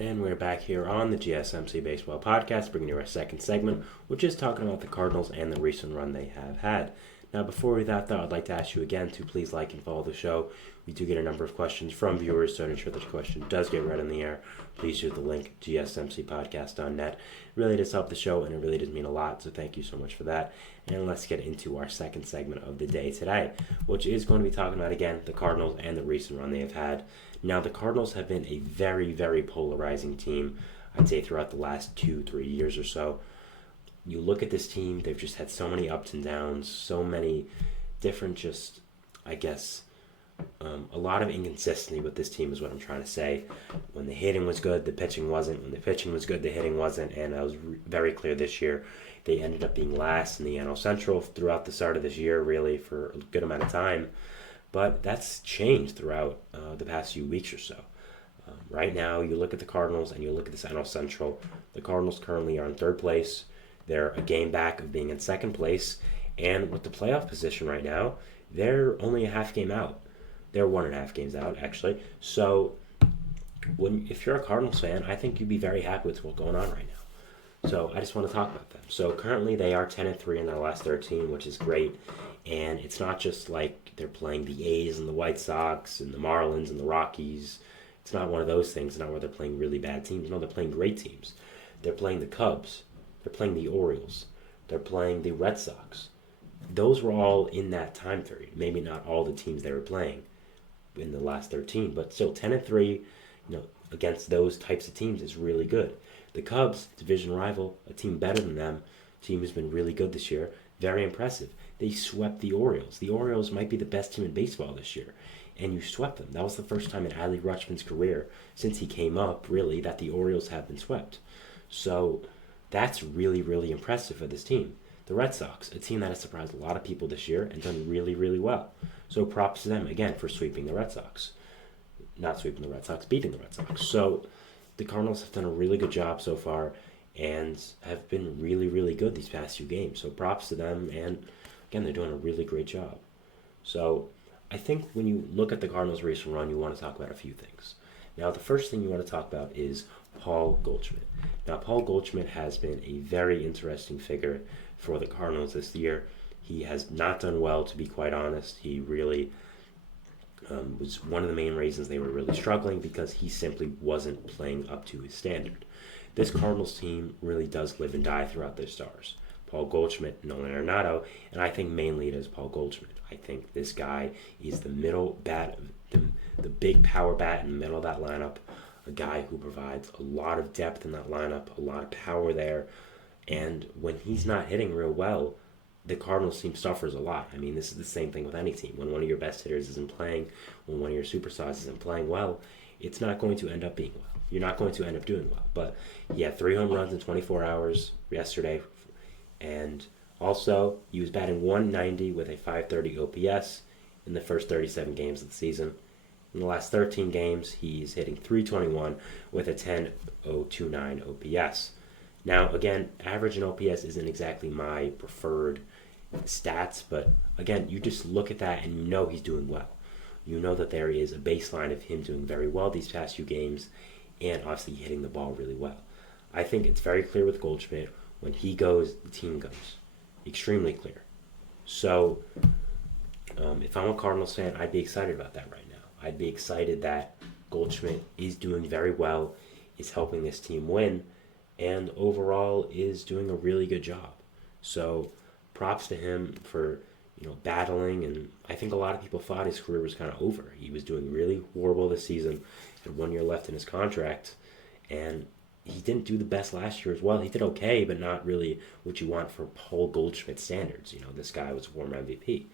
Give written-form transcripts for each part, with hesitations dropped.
And we're back here on the GSMC Baseball Podcast, bringing you our second segment, which is talking about the Cardinals and the recent run they have had. Now, before we that, though, I'd like to ask you again to please like and follow the show. We do get a number of questions from viewers, so to ensure that your question does get read on the air, please use the link gsmcpodcast.net. It really does help the show, and it really does mean a lot, so thank you so much for that. And let's get into our second segment of the day today, which is going to be talking about, again, the Cardinals and the recent run they have had. Now, the Cardinals have been a very, very polarizing team, I'd say, throughout the last 2-3 years or so. You look at this team, they've just had so many ups and downs, so many different a lot of inconsistency with this team is what I'm trying to say. When the hitting was good, the pitching wasn't. When the pitching was good, the hitting wasn't. And that was very clear this year. They ended up being last in the NL Central throughout the start of this year, really, for a good amount of time. But that's changed throughout the past few weeks or so. Right now, you look at the Cardinals and you look at this NL Central. The Cardinals currently are in third place. They're a game back of being in second place. And with the playoff position right now, they're only a half game out. They're 1.5 games out, actually. So if you're a Cardinals fan, I think you'd be very happy with what's going on right now. So I just want to talk about them. So currently they are 10-3 in their last 13, which is great. And it's not just like they're playing the A's and the White Sox and the Marlins and the Rockies. It's not one of those things. It's not where they're playing really bad teams. No, they're playing great teams. They're playing the Cubs. They're playing the Orioles. They're playing the Red Sox. Those were all in that time period. Maybe not all the teams they were playing in the last 13, but still 10-3, against those types of teams is really good. The Cubs, division rival, a team better than them, team who's been really good this year, very impressive. They swept the Orioles. The Orioles might be the best team in baseball this year, and you swept them. That was the first time in Adley Rutschman's career, since he came up, really, that the Orioles have been swept. So that's really, really impressive for this team. The Red Sox, a team that has surprised a lot of people this year and done really, really well. So props to them, again, for sweeping the Red Sox. Not sweeping the Red Sox, beating the Red Sox. So the Cardinals have done a really good job so far and have been really, really good these past few games. So props to them, and again, they're doing a really great job. So I think when you look at the Cardinals' recent run, you want to talk about a few things. Now, the first thing you want to talk about is Paul Goldschmidt. Now, Paul Goldschmidt has been a very interesting figure for the Cardinals this year. He has not done well, to be quite honest. He really was one of the main reasons they were really struggling, because he simply wasn't playing up to his standard. This Cardinals team really does live and die throughout their stars. Paul Goldschmidt, Nolan Arenado, and I think mainly it is Paul Goldschmidt. I think this guy is the middle bat, the big power bat in the middle of that lineup, a guy who provides a lot of depth in that lineup, a lot of power there, and when he's not hitting real well, the Cardinals team suffers a lot. I mean, this is the same thing with any team. When one of your best hitters isn't playing, when one of your superstars isn't playing well, it's not going to end up being well. You're not going to end up doing well. But he had 3 home runs in 24 hours yesterday, and also he was batting 190 with a 530 OPS in the first 37 games of the season. In the last 13 games, he's hitting 321 with a 10.029 OPS. Now, again, average and OPS isn't exactly my preferred stats, but again, you just look at that and you know he's doing well. You know that there is a baseline of him doing very well these past few games, and obviously hitting the ball really well. I think it's very clear with Goldschmidt. When he goes, the team goes. Extremely clear. So, if I'm a Cardinals fan, I'd be excited about that right now. I'd be excited that Goldschmidt is doing very well, is helping this team win, and overall is doing a really good job. So props to him for battling, and I think a lot of people thought his career was kind of over. He was doing really horrible this season, had 1 year left in his contract, and he didn't do the best last year as well. He did okay, but not really what you want for Paul Goldschmidt standards. This guy was a former MVP.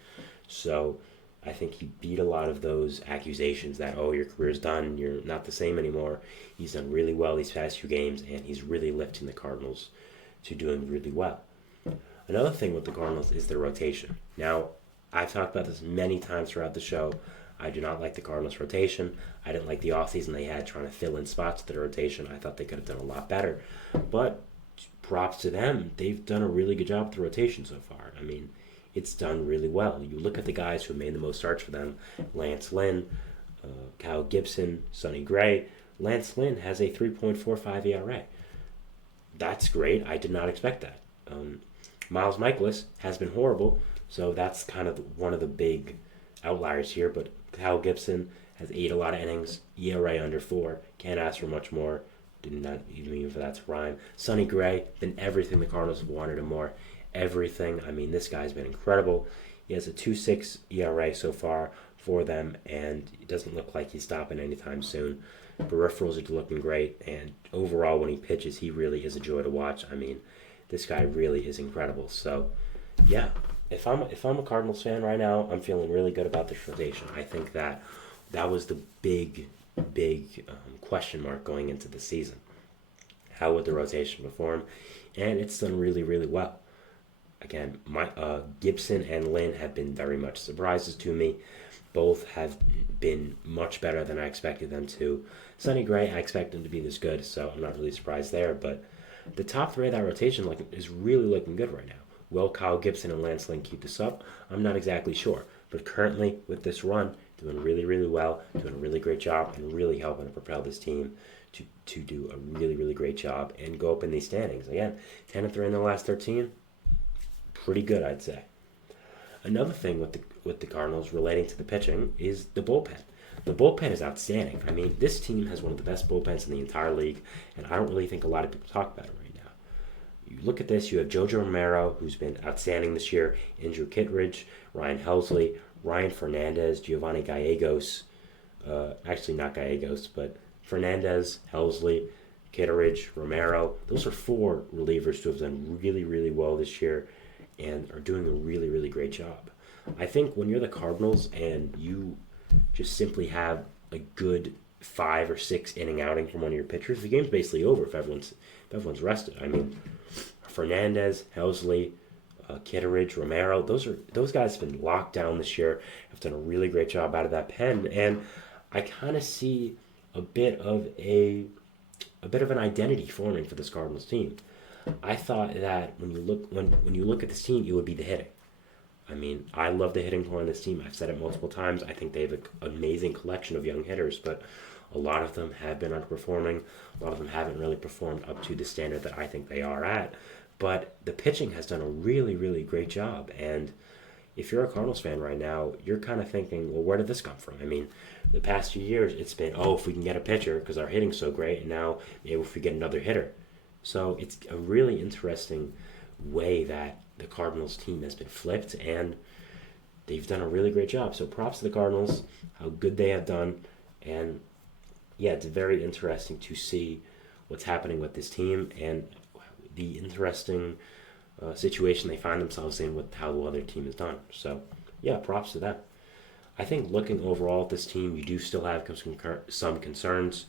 So I think he beat a lot of those accusations that, your career's done, you're not the same anymore. He's done really well these past few games, and he's really lifting the Cardinals to doing really well. Another thing with the Cardinals is their rotation. Now, I've talked about this many times throughout the show. I do not like the Cardinals' rotation. I didn't like the offseason they had trying to fill in spots to the rotation. I thought they could have done a lot better. But props to them. They've done a really good job with the rotation so far. I mean, it's done really well. You look at the guys who made the most starts for them: Lance Lynn, Kyle Gibson, Sonny Gray. Lance Lynn has a 3.45 ERA. That's great. I did not expect that. Miles Michaelis has been horrible, so that's kind of one of the big outliers here. But Kyle Gibson has ate a lot of innings, ERA under 4. Can't ask for much more. Did not even mean for that to rhyme. Sonny Gray, been everything the Cardinals have wanted and more. Everything. I mean, this guy's been incredible. He has a 2.6 ERA so far for them, and it doesn't look like he's stopping anytime soon. Peripherals are looking great, and overall, when he pitches, he really is a joy to watch. I mean, this guy really is incredible. So, yeah, if I'm a Cardinals fan right now, I'm feeling really good about this rotation. I think that was the big question mark going into the season. How would the rotation perform? And it's done really, really well. Again, Gibson and Lynn have been very much surprises to me. Both have been much better than I expected them to. Sonny Gray, I expect him to be this good, so I'm not really surprised there. But the top three of that rotation is really looking good right now. Will Kyle Gibson and Lance Lynn keep this up? I'm not exactly sure. But currently, with this run, doing really, really well, doing a really great job, and really helping to propel this team to do a really, really great job and go up in these standings. Again, 10-3 in the last 13, pretty good, I'd say. Another thing with the Cardinals relating to the pitching is the bullpen. The bullpen is outstanding. I mean, this team has one of the best bullpens in the entire league, and I don't really think a lot of people talk about it right now. You look at this, you have Jojo Romero, who's been outstanding this year, Andrew Kittredge, Ryan Helsley, Ryan Fernandez, Giovanni Gallegos, actually not Gallegos, but Fernandez, Helsley, Kittredge, Romero. Those are 4 relievers who have done really, really well this year and are doing a really, really great job. I think when you're the Cardinals and you just simply have a good 5 or 6 inning outing from one of your pitchers, the game's basically over if everyone's rested. I mean, Fernandez, Helsley, Kittredge, Romero, those guys have been locked down this year, have done a really great job out of that pen, and I kind of see a bit of an identity forming for this Cardinals team. I thought that when you look at this team, it would be the hitting. I mean, I love the hitting core on this team. I've said it multiple times. I think they have an amazing collection of young hitters, but a lot of them have been underperforming. A lot of them haven't really performed up to the standard that I think they are at. But the pitching has done a really, really great job. And if you're a Cardinals fan right now, you're kind of thinking, well, where did this come from? I mean, the past few years, it's been, if we can get a pitcher because our hitting's so great, and now maybe if we get another hitter. So it's a really interesting way that the Cardinals team has been flipped, and they've done a really great job. So props to the Cardinals, how good they have done. And, yeah, it's very interesting to see what's happening with this team and the interesting situation they find themselves in with how the other team has done. So, yeah, props to them. I think looking overall at this team, you do still have some concerns.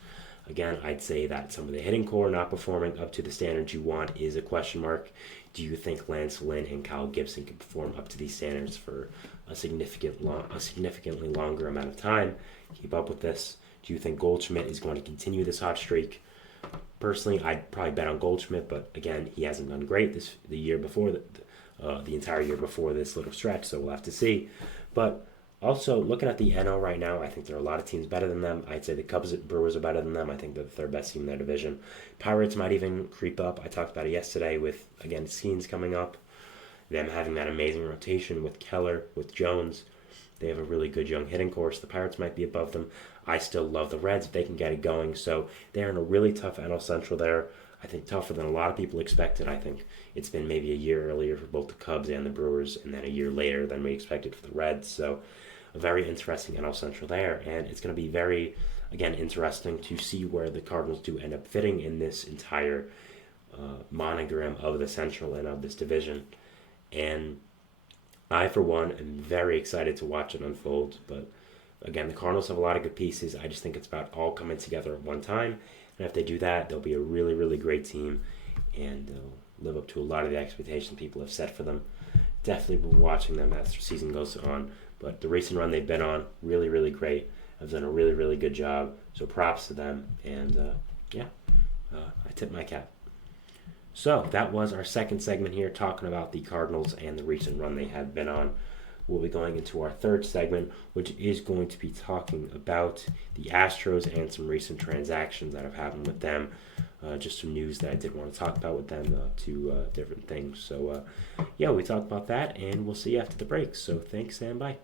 Again, I'd say that some of the hitting core not performing up to the standards you want is a question mark. Do you think Lance Lynn and Kyle Gibson can perform up to these standards for a significantly longer amount of time? Keep up with this. Do you think Goldschmidt is going to continue this hot streak? Personally, I'd probably bet on Goldschmidt, but again, he hasn't done great the year before the entire year before this little stretch, so we'll have to see. But also, looking at the NL right now, I think there are a lot of teams better than them. I'd say the Cubs and Brewers are better than them. I think they're the third best team in their division. Pirates might even creep up. I talked about it yesterday with, again, Scenes coming up. Them having that amazing rotation with Keller, with Jones. They have a really good young hitting course. The Pirates might be above them. I still love the Reds if they can get it going. So they're in a really tough NL Central there. I think tougher than a lot of people expected. I think it's been maybe a year earlier for both the Cubs and the Brewers, and then a year later than we expected for the Reds. So a very interesting NL Central there. And it's going to be very, again, interesting to see where the Cardinals do end up fitting in this entire monogram of the Central and of this division. And I, for one, am very excited to watch it unfold. But again, the Cardinals have a lot of good pieces. I just think it's about all coming together at one time. And if they do that, they'll be a really, really great team. And they'll live up to a lot of the expectations people have set for them. Definitely be watching them as the season goes on. But the recent run they've been on, really, really great. Have done a really, really good job. So props to them. And, I tip my cap. So that was our second segment here, talking about the Cardinals and the recent run they have been on. we'll be going into our third segment, which is going to be talking about the Astros and some recent transactions that have happened with them. Just some news that I did want to talk about with them, two different things. So, yeah, we talk about that, and we'll see you after the break. So, thanks, and bye.